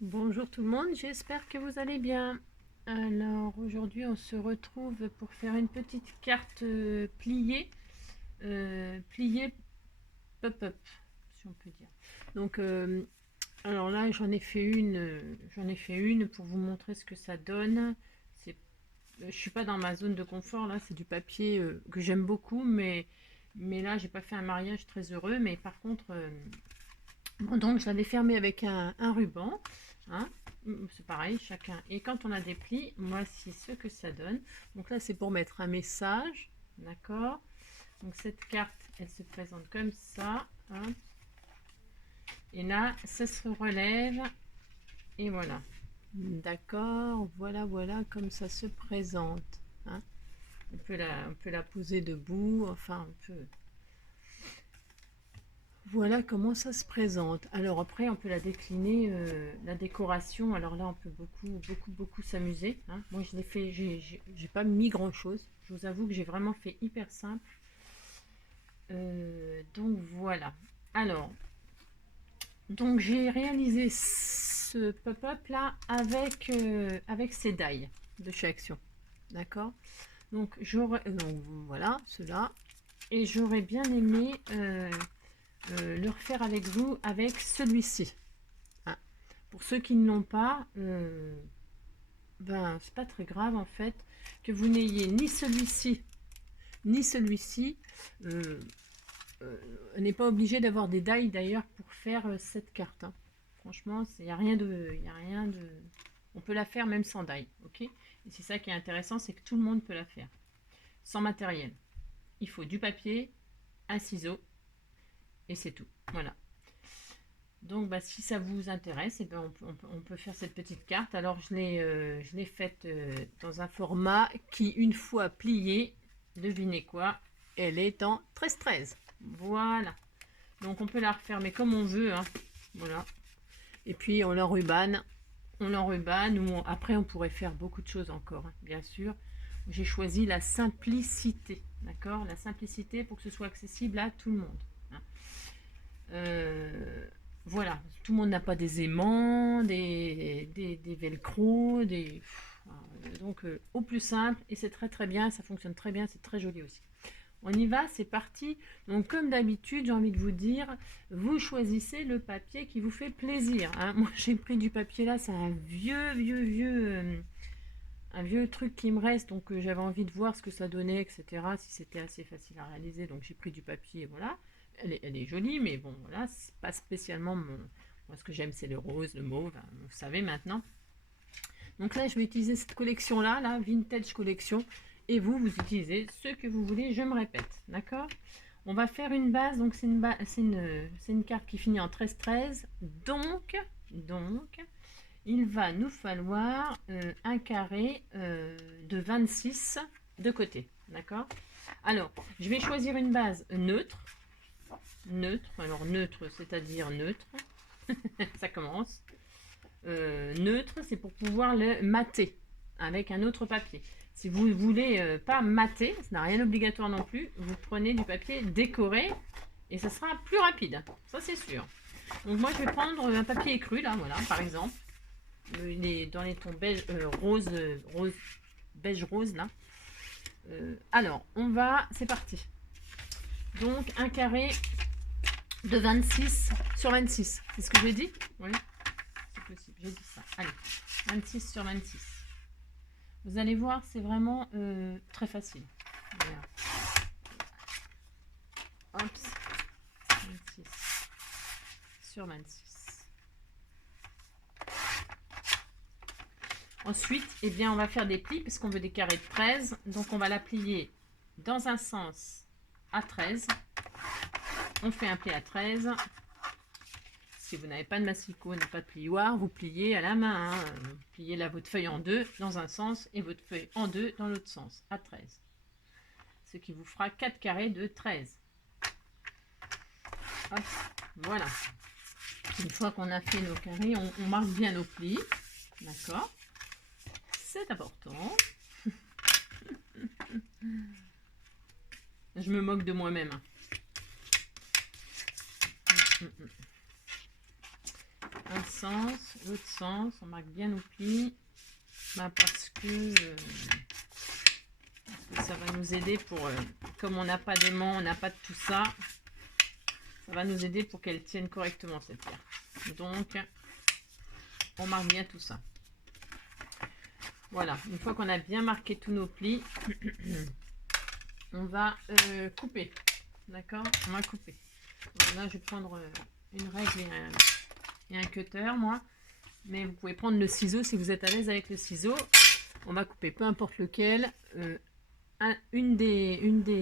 Bonjour tout le monde, j'espère que vous allez bien. Alors aujourd'hui on se retrouve pour faire une petite carte pliée pop-up, si on peut dire. Donc alors là j'en ai fait une pour vous montrer ce que ça donne. C'est, je suis pas dans ma zone de confort là, c'est du papier que j'aime beaucoup, mais là j'ai pas fait un mariage très heureux, mais par contre bon, donc je l'avais fermé avec un ruban, hein. C'est pareil, chacun. Et quand on a des plis, voici ce que ça donne. Donc là, c'est pour mettre un message, d'accord. Donc cette carte, elle se présente comme ça, hein. Et là, ça se relève, et voilà. D'accord, voilà comme ça se présente, hein. On peut la poser debout, enfin, on peut... Voilà comment ça se présente. Alors après, on peut la décliner, la décoration. Alors là, on peut beaucoup s'amuser, hein. Moi, je l'ai fait, j'ai pas mis grand-chose. Je vous avoue que j'ai vraiment fait hyper simple. Donc voilà. Alors, donc j'ai réalisé ce pop-up là avec ces die de chez Action. D'accord. Donc voilà, cela. Et j'aurais bien aimé le refaire avec vous avec celui-ci. Ah. Pour ceux qui ne l'ont pas, ben c'est pas très grave en fait que vous n'ayez ni celui-ci ni celui-ci. Euh, on n'est pas obligé d'avoir des die d'ailleurs pour faire cette carte, hein. Franchement, il n'y a rien de, on peut la faire même sans die, ok. Et c'est ça qui est intéressant, c'est que tout le monde peut la faire sans matériel. Il faut du papier, un ciseau et c'est tout. Voilà. Donc, bah, si ça vous intéresse, eh ben, on peut faire cette petite carte. Alors, je l'ai faite dans un format qui, une fois pliée, devinez quoi, elle est en 13-13. Voilà. Donc, on peut la refermer comme on veut, hein. Voilà. Et puis, on l'enrubane, ou après, on pourrait faire beaucoup de choses encore, hein, bien sûr. J'ai choisi la simplicité, d'accord. La simplicité pour que ce soit accessible à tout le monde, hein. Euh, voilà, tout le monde n'a pas des aimants, des velcro, donc au plus simple, et c'est très bien, ça fonctionne très bien, c'est très joli aussi. On y va, c'est parti. Donc comme d'habitude, j'ai envie de vous dire, vous choisissez le papier qui vous fait plaisir, hein. Moi j'ai pris du papier là, c'est un un vieux truc qui me reste, donc j'avais envie de voir ce que ça donnait, etc. Si c'était assez facile à réaliser, donc j'ai pris du papier, voilà. Elle est jolie, mais bon, voilà, c'est pas spécialement mon... Moi, ce que j'aime, c'est le rose, le mauve, hein, vous savez maintenant. Donc là, je vais utiliser cette collection-là, la Vintage Collection, et vous utilisez ce que vous voulez, je me répète, d'accord. On va faire une base, donc c'est une carte qui finit en 13-13, donc, il va nous falloir un carré de 26 de côté, d'accord. Alors, je vais choisir une base neutre, alors neutre, c'est-à-dire neutre, ça commence. Neutre, c'est pour pouvoir le mater avec un autre papier. Si vous ne voulez pas mater, ce n'a rien d'obligatoire non plus, vous prenez du papier décoré et ça sera plus rapide, ça c'est sûr. Donc moi je vais prendre un papier écru là, voilà, par exemple. Il est dans les tons beige, beige rose là. Alors, c'est parti. Donc, un carré de 26 sur 26. C'est ce que j'ai dit? Oui, c'est possible, j'ai dit ça. Allez, 26 sur 26. Vous allez voir, c'est vraiment très facile. Voilà. Hop, 26 sur 26. Ensuite, eh bien, on va faire des plis parce qu'on veut des carrés de 13. Donc, on va la plier dans un sens à 13. On fait un pli à 13. Si vous n'avez pas de massicot, pas de plioir, vous pliez à la main, hein. Vous pliez là votre feuille en deux dans un sens et votre feuille en deux dans l'autre sens, à 13. Ce qui vous fera 4 carrés de 13. Hop, voilà. Une fois qu'on a fait nos carrés, on marque bien nos plis. D'accord. C'est important. Je me moque de moi-même. un sens, l'autre sens, on marque bien nos plis, parce que ça va nous aider pour, comme on n'a pas d'aimant, on n'a pas de tout ça, ça va nous aider pour qu'elle tienne correctement cette pierre. Donc, on marque bien tout ça. Voilà, une fois qu'on a bien marqué tous nos plis, on va couper. D'accord? On va couper. Donc là, je vais prendre une règle et un cutter, moi. Mais vous pouvez prendre le ciseau si vous êtes à l'aise avec le ciseau. On va couper, peu importe lequel, une des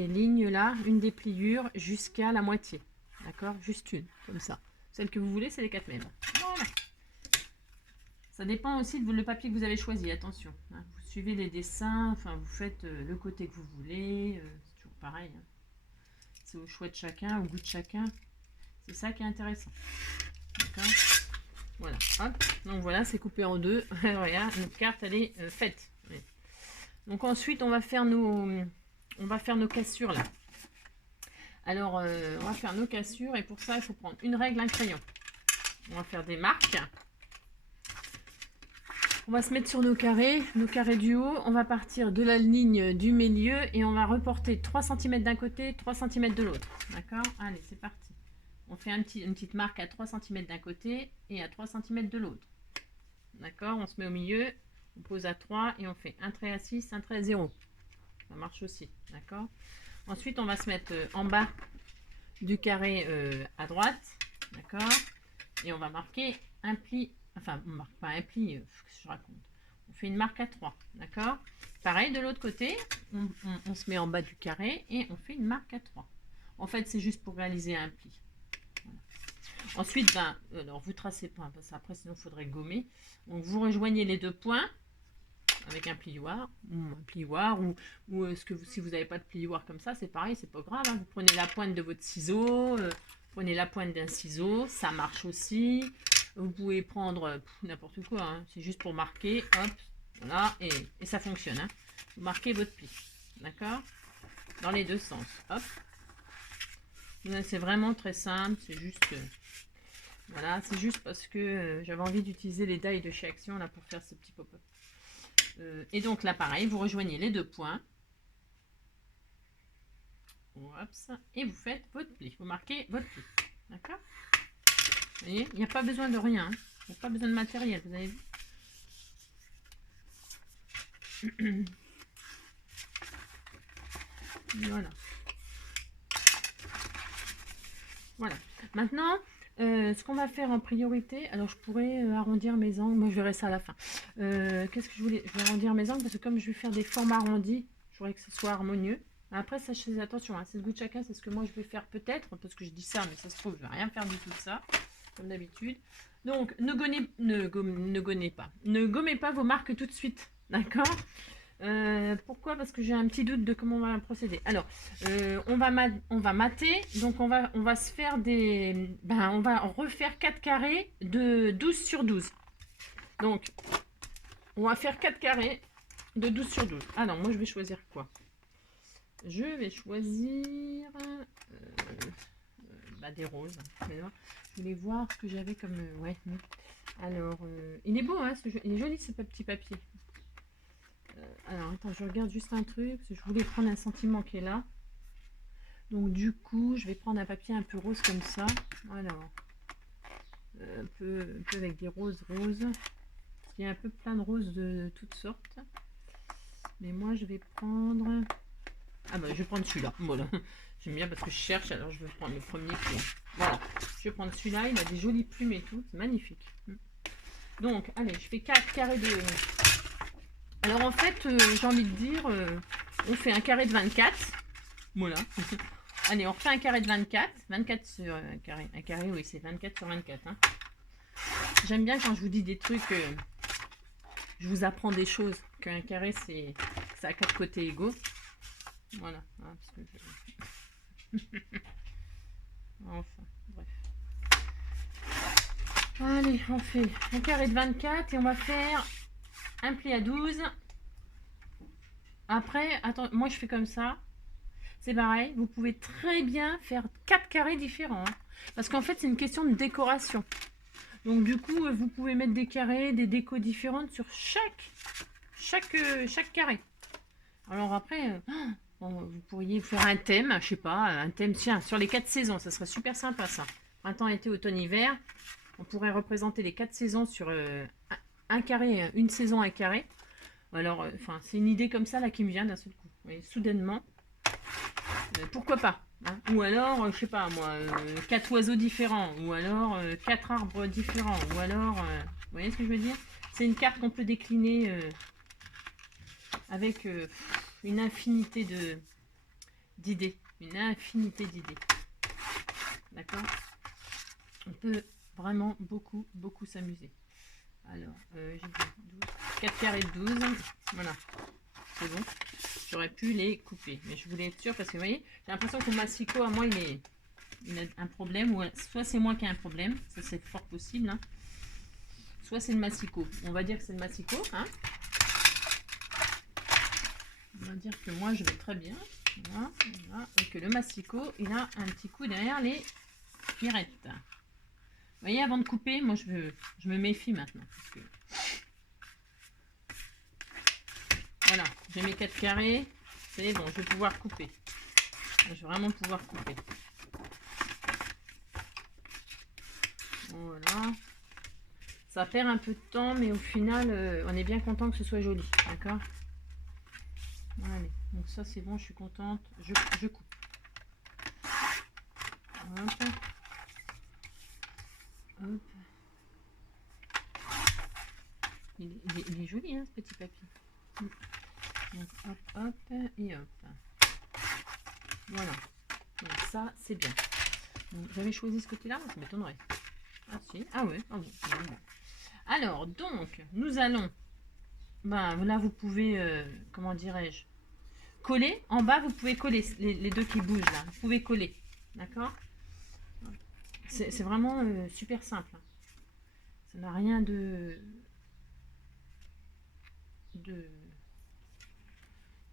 lignes là, une des pliures jusqu'à la moitié. D'accord? Juste une, comme ça. Celle que vous voulez, c'est les 4 mêmes. Voilà. Ça dépend aussi de le papier que vous avez choisi, attention. Hein. Vous suivez les dessins, enfin vous faites le côté que vous voulez, c'est toujours pareil. Hein. C'est au choix de chacun, au goût de chacun. C'est ça qui est intéressant. D'accord? Voilà, hop. Donc voilà, c'est coupé en deux. Regarde, notre carte, elle est faite. Donc ensuite, on va faire nos cassures là. Alors, on va faire nos cassures et pour ça, il faut prendre une règle, un crayon. On va faire des marques. On va se mettre sur nos carrés du haut. On va partir de la ligne du milieu et on va reporter 3 cm d'un côté, 3 cm de l'autre. D'accord? Allez, c'est parti. On fait une petite marque à 3 cm d'un côté et à 3 cm de l'autre. D'accord? On se met au milieu, on pose à 3 et on fait un trait à 6, un trait à 0. Ça marche aussi. D'accord? Ensuite, on va se mettre en bas du carré à droite. D'accord? Et on va marquer un pli. Enfin, on ne marque pas un pli, ce que je raconte. On fait une marque à 3, d'accord? Pareil, de l'autre côté, on se met en bas du carré et on fait une marque à 3. En fait, c'est juste pour réaliser un pli. Voilà. Ensuite, alors vous tracez pas, parce qu'après, sinon, il faudrait gommer. Donc, vous rejoignez les deux points avec un plioir, ou si vous n'avez pas de plioir comme ça, c'est pareil, c'est pas grave. Hein. Vous prenez la pointe de votre ciseau, prenez la pointe d'un ciseau, ça marche aussi. Vous pouvez prendre n'importe quoi, hein. C'est juste pour marquer, hop, voilà, et ça fonctionne. Hein. Vous marquez votre pli, d'accord? Dans les deux sens, hop. C'est vraiment très simple, c'est juste, voilà, c'est juste parce que j'avais envie d'utiliser les die de chez Action là pour faire ce petit pop-up. Et donc là, pareil, vous rejoignez les deux points. Hop, et vous faites votre pli, vous marquez votre pli, d'accord? Vous voyez, il n'y a pas besoin de rien, hein. Il n'y a pas besoin de matériel, vous avez vu? Voilà. Voilà. Maintenant, ce qu'on va faire en priorité, alors je pourrais arrondir mes angles, moi je verrai ça à la fin. Qu'est-ce que je voulais? Je vais arrondir mes angles parce que comme je vais faire des formes arrondies, je voudrais que ce soit harmonieux. Après, ça, je fais attention, hein, c'est le goût de chacun, c'est ce que moi je vais faire peut-être, parce que je dis ça, mais ça se trouve, je ne vais rien faire du tout de ça, comme d'habitude. Donc, ne gommez pas vos marques tout de suite, d'accord? Pourquoi? Parce que j'ai un petit doute de comment on va procéder. Alors, on va mater, donc on va se faire on va refaire 4 carrés de 12 sur 12. Donc, on va faire 4 carrés de 12 sur 12. Ah non, moi je vais choisir quoi? Je vais choisir des roses. Je voulais voir ce que j'avais comme... ouais. Alors, il est beau, hein, il est joli ce petit papier. Alors, attends, je regarde juste un truc, parce que je voulais prendre un sentiment qui est là. Donc, du coup, je vais prendre un papier un peu rose comme ça. Alors, un peu avec des roses. Il y a un peu plein de roses de toutes sortes. Mais moi, je vais prendre... Ah bah, je vais prendre celui-là. Voilà. J'aime bien parce que je cherche, alors je vais prendre le premier qui est... Voilà. Je vais prendre celui-là, il a des jolies plumes et tout. C'est magnifique. Donc, allez, je fais 4 carrés de... Alors en fait, j'ai envie de dire, on fait un carré de 24. Voilà. Allez, on refait un carré de 24. 24 sur un carré. Un carré, oui, c'est 24 sur 24. Hein. J'aime bien quand je vous dis des trucs, je vous apprends des choses. Qu'un carré, ça a 4 côtés égaux. Voilà. Ah, parce que enfin, bref. Allez, on fait un carré de 24 et on va faire... un pli à 12. Après, attends, moi je fais comme ça. C'est pareil, vous pouvez très bien faire 4 carrés différents. Hein, parce qu'en fait, c'est une question de décoration. Donc du coup, vous pouvez mettre des carrés, des décos différentes sur chaque carré. Alors après, bon, vous pourriez faire un thème, je sais pas, un thème, tiens, sur les 4 saisons, ça serait super sympa ça. Printemps, été, automne, hiver. On pourrait représenter les 4 saisons sur un carré, une saison, un carré. Alors, enfin, c'est une idée comme ça là qui me vient d'un seul coup. Vous voyez, soudainement. Pourquoi pas, hein. Ou alors, je sais pas moi, 4 oiseaux différents. Ou alors 4 arbres différents. Ou alors, vous voyez ce que je veux dire? C'est une carte qu'on peut décliner avec une infinité d'idées. Une infinité d'idées. D'accord? On peut vraiment beaucoup s'amuser. Alors, j'ai dit 12, 4 carrés de 12. Voilà. C'est bon. J'aurais pu les couper. Mais je voulais être sûre parce que vous voyez, j'ai l'impression que mon massicot à moi il a un problème. Ou soit c'est moi qui ai un problème. Ça c'est fort possible. Hein. Soit c'est le massicot. On va dire que c'est le massicot. Hein. On va dire que moi je vais très bien. Voilà, voilà. Et que le massicot il a un petit coup derrière les mirettes. Vous voyez, avant de couper, moi je me méfie maintenant. Parce que... Voilà, j'ai mes 4 carrés. C'est bon, je vais pouvoir couper. Je vais vraiment pouvoir couper. Voilà. Ça perd un peu de temps, mais au final, on est bien content que ce soit joli. D'accord? Allez, donc ça c'est bon, je suis contente. Je coupe. Hop. Hop. Il est joli, hein, ce petit papier. Donc, hop, hop, et hop. Voilà. Donc, ça, c'est bien. J'avais choisi ce côté-là, ça m'étonnerait. Ah, si. Ah, ouais. Ah, bon. Alors, donc, nous allons... Ben, là, vous pouvez... comment dirais-je? Coller. En bas, vous pouvez coller les deux qui bougent, là. Vous pouvez coller. D'accord? C'est vraiment super simple. Ça n'a rien de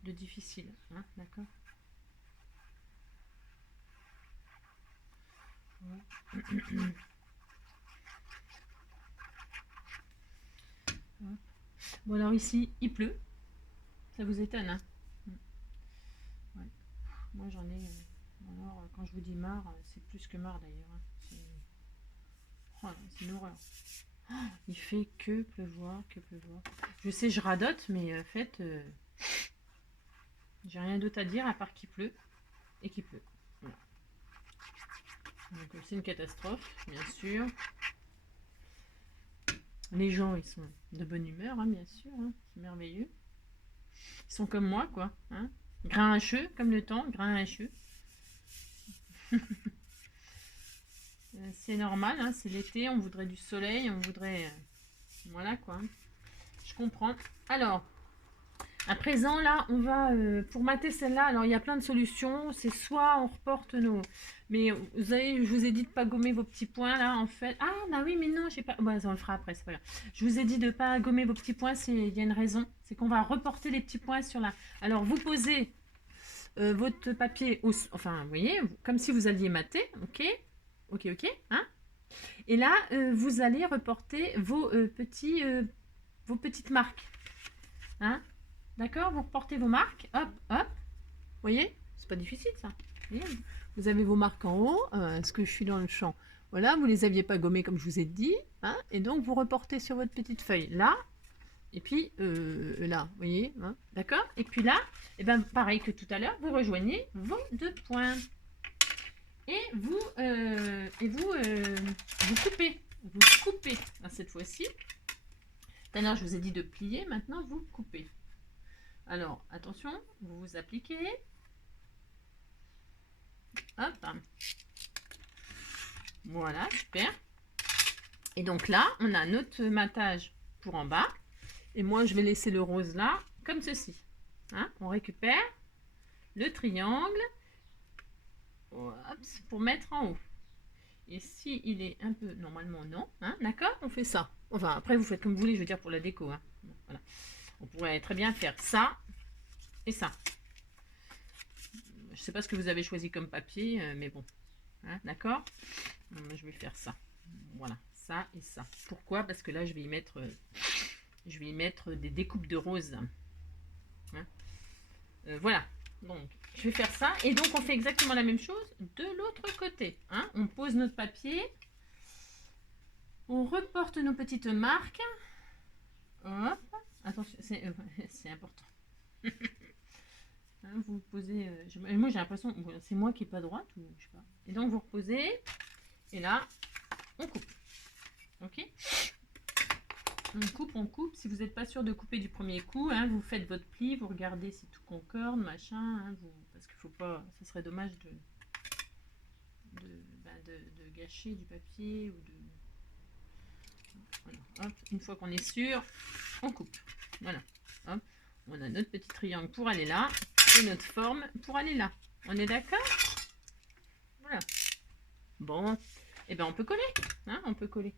difficile. Hein, d'accord? Ouais. Bon, alors ici, il pleut. Ça vous étonne, hein? Ouais. Moi, j'en ai... alors, quand je vous dis marre, c'est plus que marre, d'ailleurs. Hein. C'est une horreur. Oh, il fait que pleuvoir, que pleuvoir. Je sais, je radote, mais en fait, j'ai rien d'autre à dire à part qu'il pleut et qu'il pleut. Voilà. Donc, c'est une catastrophe, bien sûr. Les gens, ils sont de bonne humeur, hein, bien sûr. Hein. C'est merveilleux. Ils sont comme moi, quoi. Hein. Grincheux, comme le temps, grincheux. C'est normal, hein, c'est l'été, on voudrait du soleil, on voudrait... voilà, quoi. Je comprends. Alors, à présent, là, on va... pour mater celle-là, alors il y a plein de solutions. C'est soit on reporte nos... Mais vous savez, je vous ai dit de ne pas gommer vos petits points, là, en fait. Ah, bah oui, mais non, je sais pas... Bah, on le fera après, c'est pas grave. Je vous ai dit de ne pas gommer vos petits points, il y a une raison. C'est qu'on va reporter les petits points sur la... Alors, vous posez votre papier... Enfin, vous voyez, comme si vous alliez mater, ok? Ok, ok, hein? Et là, vous allez reporter vos petites marques. Hein? D'accord? Vous reportez vos marques. Hop, hop. Vous voyez? C'est pas difficile, ça. Vous avez vos marques en haut. Est-ce que je suis dans le champ? Voilà, vous les aviez pas gommées comme je vous ai dit. Hein? Et donc, vous reportez sur votre petite feuille là. Et puis, là, vous voyez? Hein? D'accord? Et puis là, et ben, pareil que tout à l'heure, vous rejoignez vos 2 points. Et vous coupez. Vous coupez cette fois-ci. Tout à l'heure, je vous ai dit de plier. Maintenant, vous coupez. Alors, attention, vous vous appliquez. Hop. Voilà, super. Et donc là, on a notre matage pour en bas. Et moi, je vais laisser le rose là, comme ceci. Hein, on récupère le triangle. Hop, pour mettre en haut. Et si il est un peu... Normalement, non. Hein, d'accord? On fait ça. Enfin, après, vous faites comme vous voulez, je veux dire, pour la déco. Hein. Voilà. On pourrait très bien faire ça et ça. Je sais pas ce que vous avez choisi comme papier, mais bon. Hein, d'accord? Je vais faire ça. Voilà. ça et ça. Pourquoi? Parce que là, je vais y mettre des découpes de roses. Hein, voilà. Donc, je vais faire ça. Et donc, on fait exactement la même chose de l'autre côté. Hein. On pose notre papier. On reporte nos petites marques. Hop. Attention, c'est important. Hein, vous posez... moi, j'ai l'impression... c'est moi qui n'ai pas droite ou je sais pas. Et donc, vous reposez. Et là, on coupe. Ok? On coupe. Si vous n'êtes pas sûr de couper du premier coup, hein, vous faites votre pli, vous regardez si tout concorde, machin. Hein, parce qu'il faut pas... Ça serait dommage de gâcher du papier ou de... Voilà. Hop, une fois qu'on est sûr, on coupe. Voilà. Hop, on a notre petit triangle pour aller là et notre forme pour aller là. On est d'accord? Voilà. Bon, et ben on peut coller. Hein, on peut coller.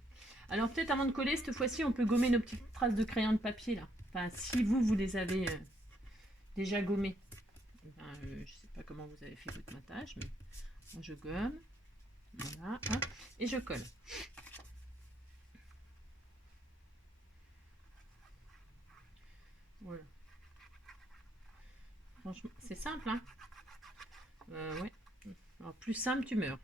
Alors peut-être avant de coller, cette fois-ci, on peut gommer nos petites traces de crayon de papier là. Enfin, si vous les avez déjà gommées. Ben, je sais pas comment vous avez fait votre matage, mais moi je gomme. Voilà, hein, et je colle. Voilà. Franchement, c'est simple, hein. Ouais. Alors, plus simple, tu meurs.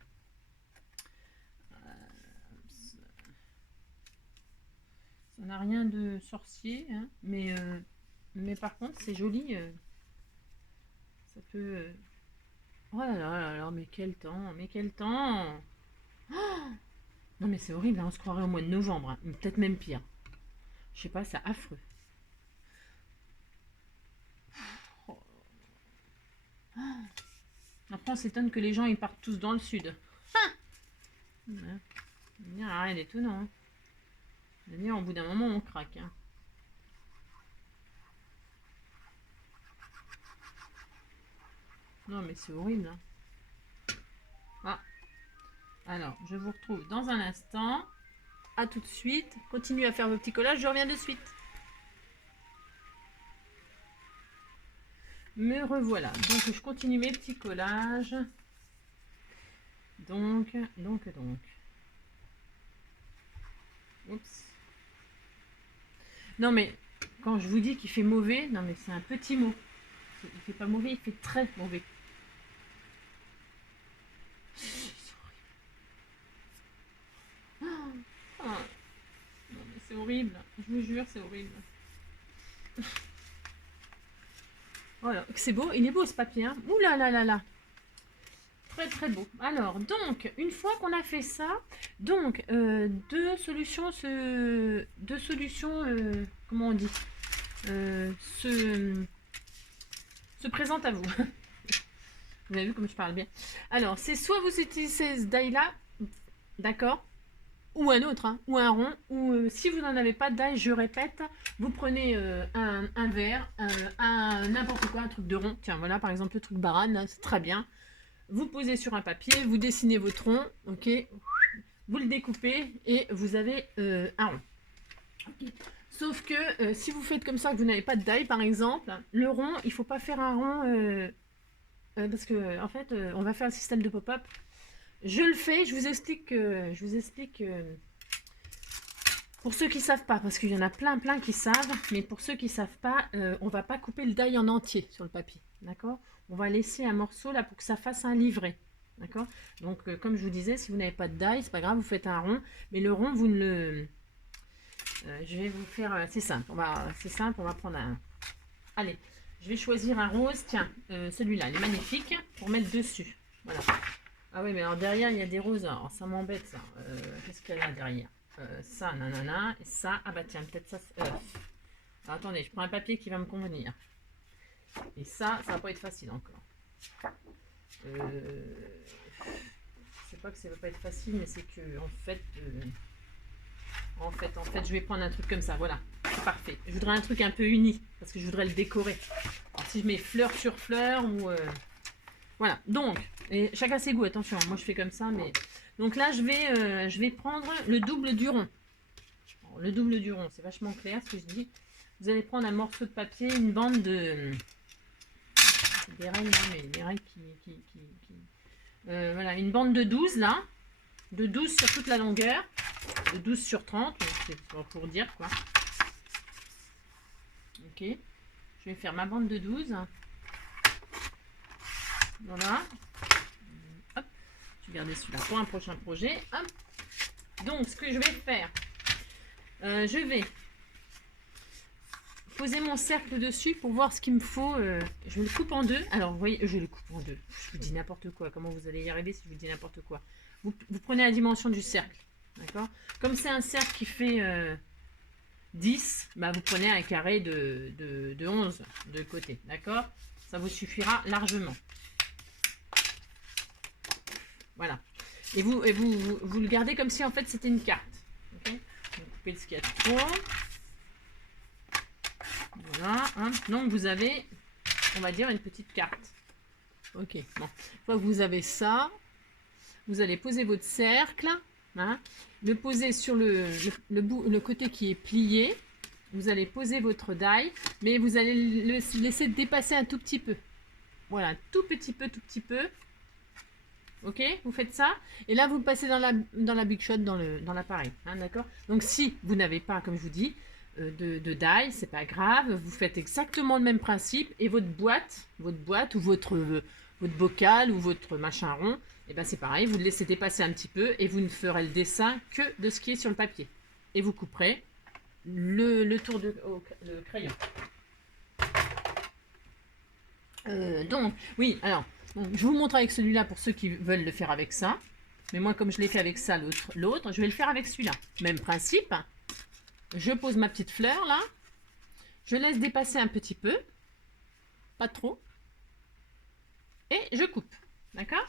Ça n'a rien de sorcier, hein, mais par contre, c'est joli. Ça peut... Oh là là là, mais quel temps, mais quel temps. Oh, non, mais c'est horrible, hein, on se croirait au mois de novembre, hein, peut-être même pire. Je sais pas, c'est affreux. Après, on s'étonne que les gens ils partent tous dans le sud. Il n'y a rien d'étonnant. Hein. Au bout d'un moment, on craque. Hein. Non, mais c'est horrible. Hein. Ah. Alors, je vous retrouve dans un instant. À tout de suite. Continuez à faire vos petits collages. Je reviens de suite. Me revoilà. Donc, je continue mes petits collages. Donc. Oups. Non, mais quand je vous dis qu'il fait mauvais, non, mais c'est un petit mot. Il fait pas mauvais, il fait très mauvais. Oh, non, mais c'est horrible. Je vous jure, c'est horrible. Voilà, c'est beau. Il est beau ce papier. Hein. Ouh là là là là. Très très beau. Alors, donc, une fois qu'on a fait ça, donc, deux solutions, comment on dit, se présentent à vous. Vous avez vu comme je parle bien. Alors, c'est soit vous utilisez ce die-là, d'accord, ou un autre, hein, ou un rond, ou si vous n'en avez pas de die, je répète, vous prenez un verre, n'importe quoi, un truc de rond. Tiens, voilà, par exemple, le truc barane, c'est très bien. Vous posez sur un papier, vous dessinez votre rond, ok, vous le découpez et vous avez un rond. Okay. Sauf que si vous faites comme ça, que vous n'avez pas de die, par exemple, le rond, il ne faut pas faire un rond parce que en fait, on va faire un système de pop-up. Je le fais, je vous explique pour ceux qui ne savent pas, parce qu'il y en a plein qui savent, mais pour ceux qui ne savent pas, on ne va pas couper le die en entier sur le papier, d'accord? On va laisser un morceau là pour que ça fasse un livret, d'accord? Donc, comme je vous disais, si vous n'avez pas de die, c'est pas grave, vous faites un rond, mais le rond, vous ne le... je vais vous faire... c'est simple, on va prendre un... Allez, je vais choisir un rose, tiens, celui-là, il est magnifique, pour mettre dessus, voilà. Ah oui, mais alors derrière, il y a des roses, alors ça m'embête, ça. Qu'est-ce qu'il y a là derrière? Ça, nanana, et ça, ah bah tiens, peut-être ça... alors, attendez, je prends un papier qui va me convenir. Et ça va pas être facile encore. Je sais pas que ça va pas être facile, mais c'est que en fait, je vais prendre un truc comme ça. Voilà, c'est parfait. Je voudrais un truc un peu uni parce que je voudrais le décorer. Alors si je mets fleur sur fleur ou voilà. Donc, et chacun ses goûts. Attention, moi je fais comme ça, mais donc là je vais prendre le double du rond. Alors, le double du rond, c'est vachement clair ce que je dis. Vous allez prendre un morceau de papier, une bande de des règles, mais des règles voilà, une bande de 12 là, de 12 sur toute la longueur. de 12 sur 30, c'est pour dire quoi. Ok, je vais faire ma bande de 12. Voilà. Hop, je vais garder celui-là pour un prochain projet. Hop. Donc, ce que je vais faire, je vais poser mon cercle dessus pour voir ce qu'il me faut. Je le coupe en deux. Alors, vous voyez, je le coupe en deux. Je vous dis n'importe quoi. Comment vous allez y arriver si je vous dis n'importe quoi? Vous prenez la dimension du cercle. D'accord? Comme c'est un cercle qui fait 10, bah, vous prenez un carré de 11 de côté. D'accord? Ça vous suffira largement. Voilà. Et vous le gardez comme si en fait c'était une carte. Okay, vous coupez ce qu'il y a de trop. Voilà. Hein. Donc vous avez, on va dire, une petite carte. Ok. Bon. Une fois que vous avez ça, vous allez poser votre cercle. Hein, le poser sur le côté qui est plié. Vous allez poser votre die, mais vous allez le laisser dépasser un tout petit peu. Voilà, tout petit peu. Ok, vous faites ça. Et là, vous passez dans la Big Shot, dans l'appareil. Hein, d'accord? Donc, si vous n'avez pas, comme je vous dis, de die, c'est pas grave. Vous faites exactement le même principe. Et votre boîte ou votre bocal ou votre machin rond, et ben c'est pareil. Vous le laissez dépasser un petit peu et vous ne ferez le dessin que de ce qui est sur le papier. Et vous couperez le tour de crayon. Donc, oui, alors... Donc, je vous montre avec celui-là pour ceux qui veulent le faire avec ça. Mais moi, comme je l'ai fait avec ça, l'autre, je vais le faire avec celui-là. Même principe. Je pose ma petite fleur, là. Je laisse dépasser un petit peu. Pas trop. Et je coupe. D'accord?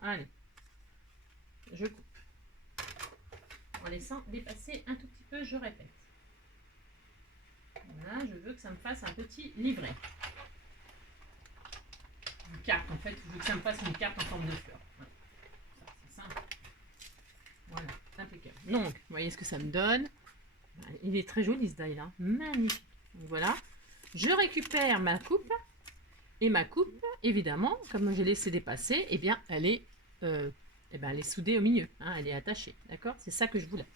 Allez. Je coupe. En laissant dépasser un tout petit peu, je répète. Voilà, je veux que ça me fasse un petit livret. Une carte, en fait, je veux que ça me fasse une carte en forme de fleur. Voilà. Ça, c'est simple. Voilà, impeccable. Donc, vous voyez ce que ça me donne. Il est très joli ce die-là. Magnifique. Donc, voilà. Je récupère ma coupe. Et ma coupe, évidemment, comme j'ai laissé dépasser, eh bien, elle est soudée au milieu. Hein, elle est attachée. D'accord? C'est ça que je voulais.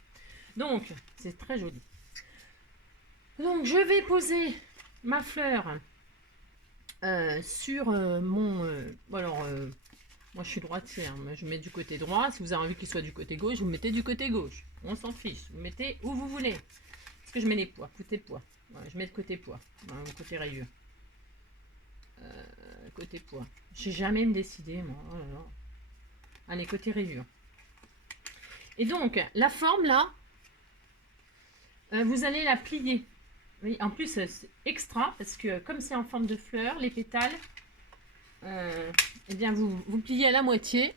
Donc, c'est très joli. Donc, je vais poser ma fleur sur mon... moi, je suis droitière. Je mets du côté droit. Si vous avez envie qu'il soit du côté gauche, vous mettez du côté gauche. On s'en fiche. Vous mettez où vous voulez. Parce que je mets les poids. Côté poids. Voilà, je mets le côté poids. Voilà, côté rayure. Côté poids. Je sais jamais me décider, moi. Oh là là. Allez, côté rayure. Et donc, la forme, là, vous allez la plier. Oui, en plus, c'est extra, parce que comme c'est en forme de fleur, les pétales, eh bien, vous pliez à la moitié.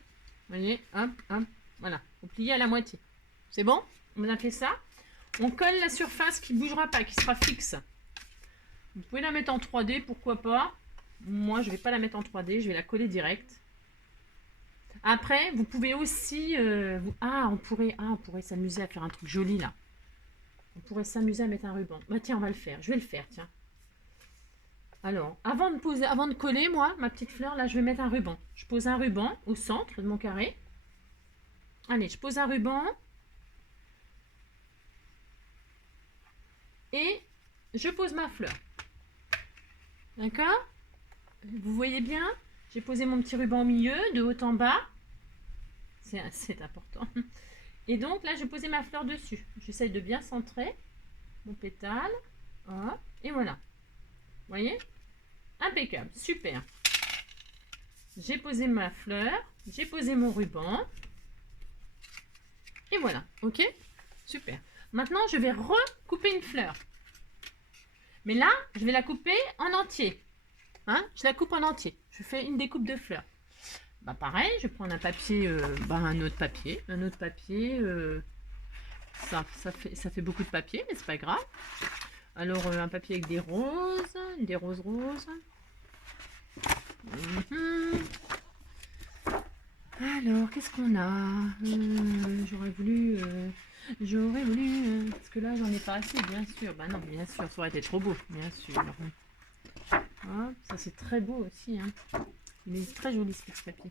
Vous voyez, hop, hop, voilà. Vous pliez à la moitié. C'est bon? On a fait ça. On colle la surface qui ne bougera pas, qui sera fixe. Vous pouvez la mettre en 3D, pourquoi pas. Moi, je ne vais pas la mettre en 3D, je vais la coller direct. Après, vous pouvez aussi... on pourrait s'amuser à faire un truc joli, là. On pourrait s'amuser à mettre un ruban. Bah tiens, on va le faire. Je vais le faire, tiens. Alors, avant de coller, moi, ma petite fleur, là, je vais mettre un ruban. Je pose un ruban au centre de mon carré. Allez, je pose un ruban. Et je pose ma fleur. D'accord? Vous voyez bien? J'ai posé mon petit ruban au milieu, de haut en bas. C'est important. Et donc, là, je vais poser ma fleur dessus. J'essaye de bien centrer mon pétale. Hop, et voilà. Vous voyez? Impeccable, super. J'ai posé ma fleur, j'ai posé mon ruban. Et voilà, ok? Super. Maintenant, je vais recouper une fleur. Mais là, je vais la couper en entier. Hein? Je la coupe en entier. Je fais une découpe de fleurs. Bah pareil, je vais prendre un papier, un autre papier. Ça fait beaucoup de papier, mais c'est pas grave. Alors, un papier avec des roses roses. Alors, qu'est-ce qu'on a? J'aurais voulu... parce que là, j'en ai pas assez, bien sûr. Bah non, bien sûr, ça aurait été trop beau, bien sûr. Hop, ça, c'est très beau aussi. Hein. Il est très joli, ce petit papier.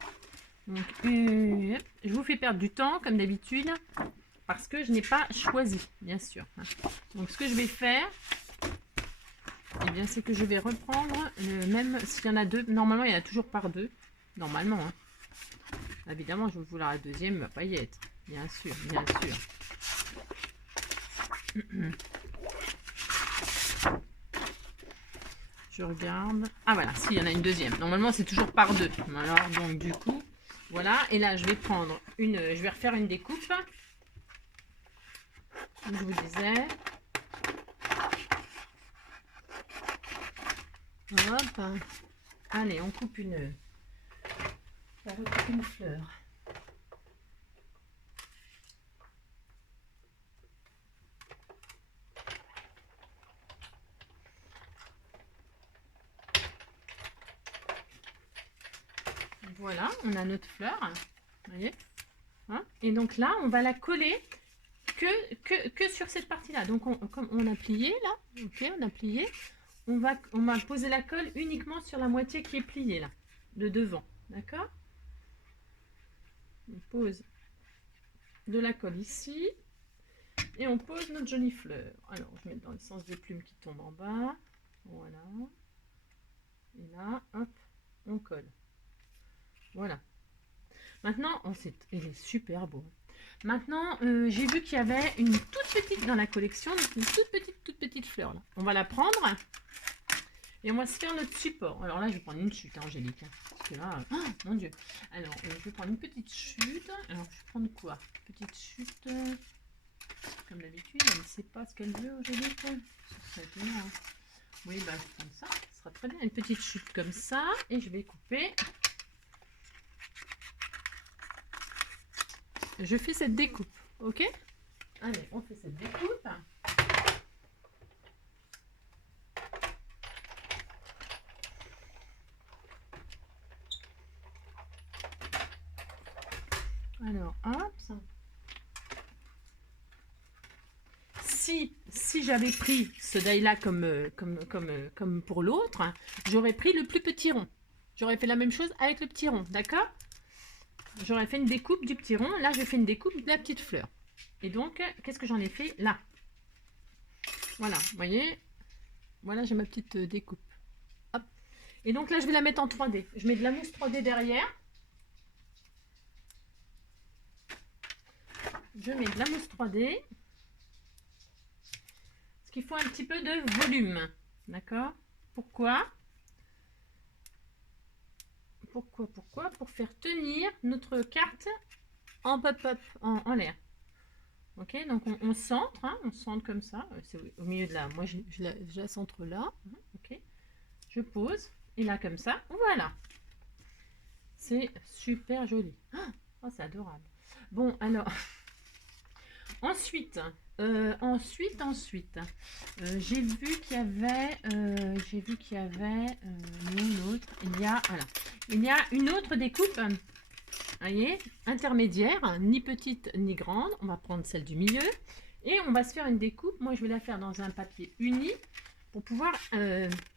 Donc, je vous fais perdre du temps, comme d'habitude. parce que je n'ai pas choisi, bien sûr. Donc, ce que je vais faire, eh bien, c'est que je vais reprendre le même, s'il y en a deux. Normalement, il y en a toujours par deux. Normalement, hein. Évidemment, je vais vouloir la deuxième, il ne va pas y être. Bien sûr, bien sûr. Je regarde. Ah voilà, si, il y en a une deuxième. Normalement, c'est toujours par deux. Alors, donc, du coup, voilà. Et là, je vais prendre une... Je vais refaire une découpe. Comme je vous disais. Hop. Allez, on coupe une... On recoupe une fleur. Voilà, on a notre fleur. Vous voyez, hein? Et donc là, on va la coller que sur cette partie-là. Donc, comme on a plié là, ok, on a plié. On va poser la colle uniquement sur la moitié qui est pliée là, de devant. D'accord? On pose de la colle ici. Et on pose notre jolie fleur. Alors, je mets dans le sens des plumes qui tombent en bas. Voilà. Et là, hop, on colle. Voilà. Maintenant, il est super beau. Maintenant, j'ai vu qu'il y avait une toute petite dans la collection, une toute petite fleur. Là. On va la prendre et on va se faire notre support. Alors là, je vais prendre une chute, Angélique. Parce que là, oh, mon Dieu. Alors, je vais prendre une petite chute. Alors, je vais prendre quoi? Petite chute. Comme d'habitude, elle ne sait pas ce qu'elle veut, Angélique. Ça serait étonnant. Hein. Oui, bah, je vais prendre ça. Ça sera très bien. Une petite chute comme ça. Et je vais couper. Je fais cette découpe, ok? Allez, on fait cette découpe. Alors, hop. Si j'avais pris ce die-là comme pour l'autre, j'aurais pris le plus petit rond. J'aurais fait la même chose avec le petit rond, d'accord? J'aurais fait une découpe du petit rond. Là, j'ai fait une découpe de la petite fleur. Et donc, qu'est-ce que j'en ai fait là? Voilà, vous voyez? Voilà, j'ai ma petite découpe. Hop. Et donc là, je vais la mettre en 3D. Je mets de la mousse 3D derrière. Je mets de la mousse 3D. Parce qu'il faut un petit peu de volume. D'accord? Pourquoi? Pourquoi? Pour faire tenir notre carte en pop-up, en l'air. Ok, donc on centre, hein, on centre comme ça. C'est au milieu de là. Moi, je la centre là. Ok, je pose. Et là, comme ça, voilà. C'est super joli. Oh, c'est adorable. Bon, alors, ensuite, j'ai vu qu'il y avait, une autre. Il y a une autre découpe. Voyez, intermédiaire, ni petite ni grande. On va prendre celle du milieu et on va se faire une découpe. Moi, je vais la faire dans un papier uni pour pouvoir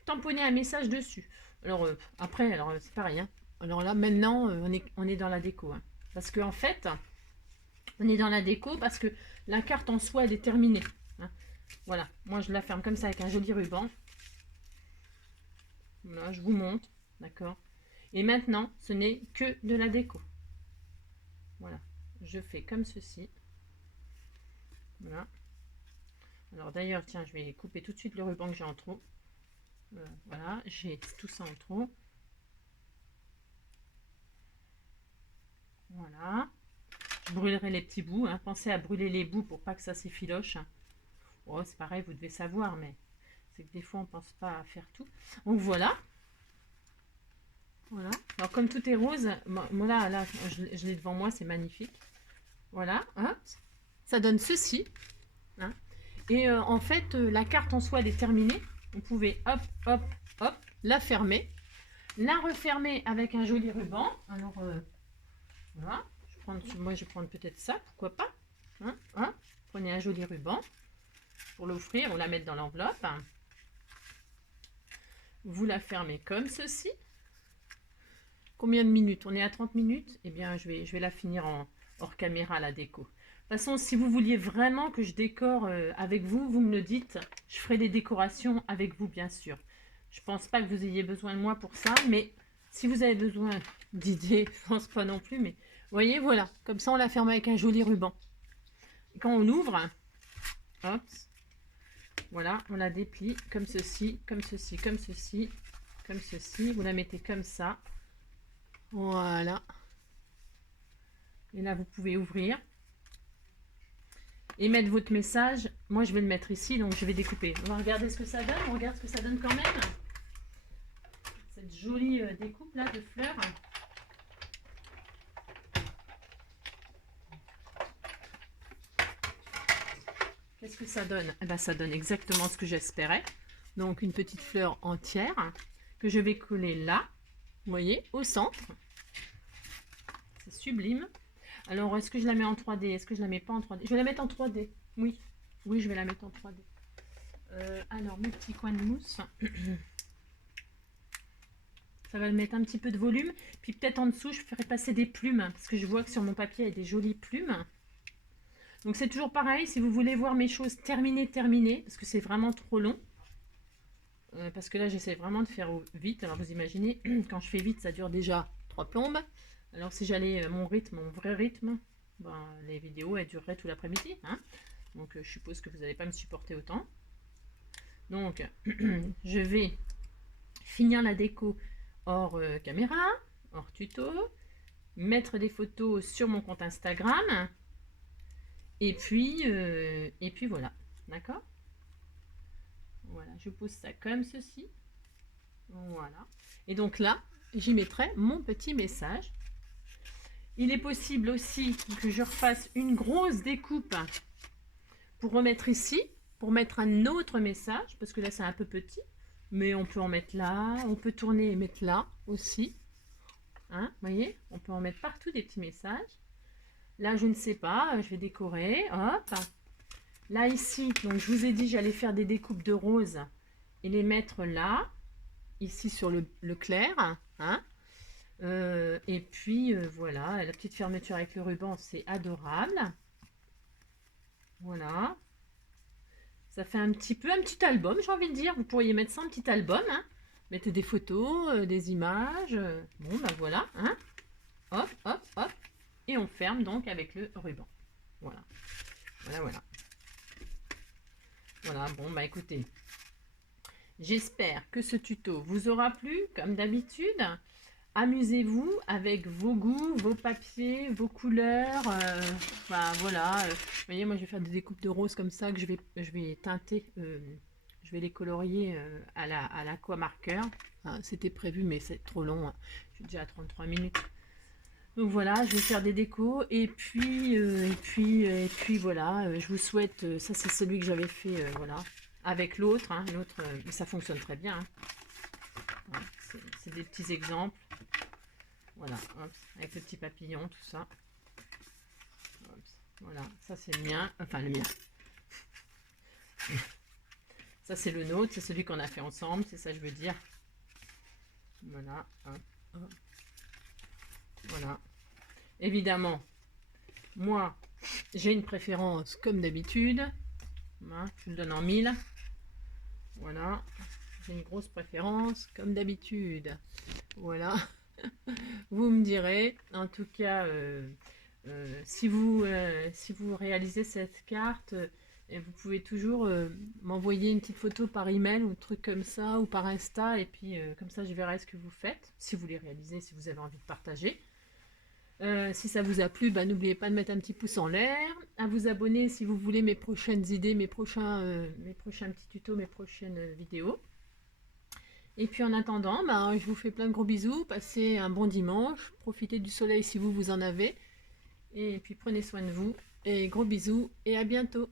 tamponner un message dessus. Alors après, alors c'est pareil. Hein. Alors là, maintenant, on est dans la déco. Hein. Parce qu'en fait, on est dans la déco parce que la carte en soi est déterminée. Hein. Voilà, moi je la ferme comme ça avec un joli ruban. Voilà, je vous montre, d'accord. Et maintenant, ce n'est que de la déco. Voilà, je fais comme ceci. Voilà. Alors d'ailleurs, tiens, je vais couper tout de suite le ruban que j'ai en trop. Voilà, j'ai tout ça en trop. Voilà. Je brûlerai les petits bouts. Hein. Pensez à brûler les bouts pour pas que ça s'effiloche. Oh, c'est pareil, vous devez savoir, mais c'est que des fois, on pense pas à faire tout. Donc voilà. Voilà. Alors comme tout est rose, moi là je l'ai devant moi, c'est magnifique. Voilà. Hein. Ça donne ceci. Hein. Et en fait, la carte en soi elle est terminée. Vous pouvez hop, hop, hop, la fermer. La refermer avec un joli ruban. Alors, voilà. Moi, je vais prendre peut-être ça, pourquoi pas. Hein, hein. Prenez un joli ruban pour l'offrir ou la mettre dans l'enveloppe. Vous la fermez comme ceci. Combien de minutes? On est à 30 minutes. Eh bien, je vais la finir en hors caméra, la déco. façon, si vous vouliez vraiment que je décore avec vous, vous me le dites. Je ferai des décorations avec vous, bien sûr. Je pense pas que vous ayez besoin de moi pour ça, mais si vous avez besoin d'idées, je pense pas non plus, mais vous voyez, voilà. Comme ça, on la ferme avec un joli ruban. Et quand on ouvre, hop, voilà, on la déplie comme ceci, comme ceci, comme ceci, comme ceci. Vous la mettez comme ça. Voilà. Et là, vous pouvez ouvrir et mettre votre message. Moi, je vais le mettre ici, donc je vais découper. On va regarder ce que ça donne. On regarde ce que ça donne quand même. Cette jolie découpe là de fleurs. Qu'est-ce que ça donne? Eh ben, ça donne exactement ce que j'espérais. Donc, une petite fleur entière que je vais coller là. Vous voyez, au centre. C'est sublime. Alors, est-ce que je la mets en 3D? Est-ce que je la mets pas en 3D? Je vais la mettre en 3D. Oui, oui, je vais la mettre en 3D. Alors, mon petit coin de mousse. Ça va mettre un petit peu de volume. Puis peut-être en dessous, je ferai passer des plumes. Parce que je vois que sur mon papier, il y a des jolies plumes. Donc, c'est toujours pareil. Si vous voulez voir mes choses terminées, parce que c'est vraiment trop long. Parce que là, j'essaie vraiment de faire vite. Alors, vous imaginez, quand je fais vite, ça dure déjà 3 plombes. Alors si j'allais mon rythme, mon vrai rythme, ben, les vidéos elles dureraient tout l'après-midi. Hein, donc je suppose que vous n'allez pas me supporter autant. Donc je vais finir la déco hors caméra, hors tuto, mettre des photos sur mon compte Instagram. Et puis voilà. D'accord? Voilà, je pose ça comme ceci. Voilà. Et donc là, j'y mettrai mon petit message. Il est possible aussi que je refasse une grosse découpe pour remettre ici, pour mettre un autre message, parce que là c'est un peu petit, mais on peut en mettre là, on peut tourner et mettre là aussi. Hein, vous voyez, on peut en mettre partout des petits messages. Là je ne sais pas, je vais décorer, hop. Là ici, donc je vous ai dit j'allais faire des découpes de roses et les mettre là, ici sur le clair, hein. Et puis voilà, la petite fermeture avec le ruban, c'est adorable. Voilà. Ça fait un petit album, j'ai envie de dire. Vous pourriez mettre ça en petit album. Hein. Mettez des photos, des images. Bon, ben voilà. Hein. Hop, hop, hop. Et on ferme donc avec le ruban. Voilà. Voilà, voilà. Voilà, bon, bah écoutez. J'espère que ce tuto vous aura plu, comme d'habitude. Amusez-vous avec vos goûts, vos papiers, vos couleurs. Bah, voilà. Vous voyez, moi, je vais faire des découpes de roses comme ça que je vais teinter. Je vais les colorier à l'aquamarqueur. C'était prévu, mais c'est trop long. Hein. Je suis déjà à 33 minutes. Donc voilà, je vais faire des décos. Et puis voilà. Je vous souhaite. Ça, c'est celui que j'avais fait. Voilà. Avec l'autre. Hein, l'autre, ça fonctionne très bien. Hein. Voilà, c'est des petits exemples. Voilà, hop, avec le petit papillon, tout ça. Hop, voilà, ça c'est le mien, enfin le mien. Ça c'est le nôtre, c'est celui qu'on a fait ensemble, c'est ça je veux dire. Voilà, hop, hop. Voilà. Évidemment, moi, j'ai une préférence comme d'habitude. Voilà, je le donne en 1000. Voilà, j'ai une grosse préférence comme d'habitude. Voilà. Vous me direz, en tout cas, si vous réalisez cette carte, vous pouvez toujours m'envoyer une petite photo par email ou un truc comme ça, ou par Insta, et puis comme ça je verrai ce que vous faites, si vous les réalisez, si vous avez envie de partager. Si ça vous a plu, bah, n'oubliez pas de mettre un petit pouce en l'air, à vous abonner si vous voulez mes prochaines idées, mes prochains petits tutos, mes prochaines vidéos. Et puis en attendant, bah, je vous fais plein de gros bisous, passez un bon dimanche, profitez du soleil si vous en avez, et puis prenez soin de vous, et gros bisous, et à bientôt.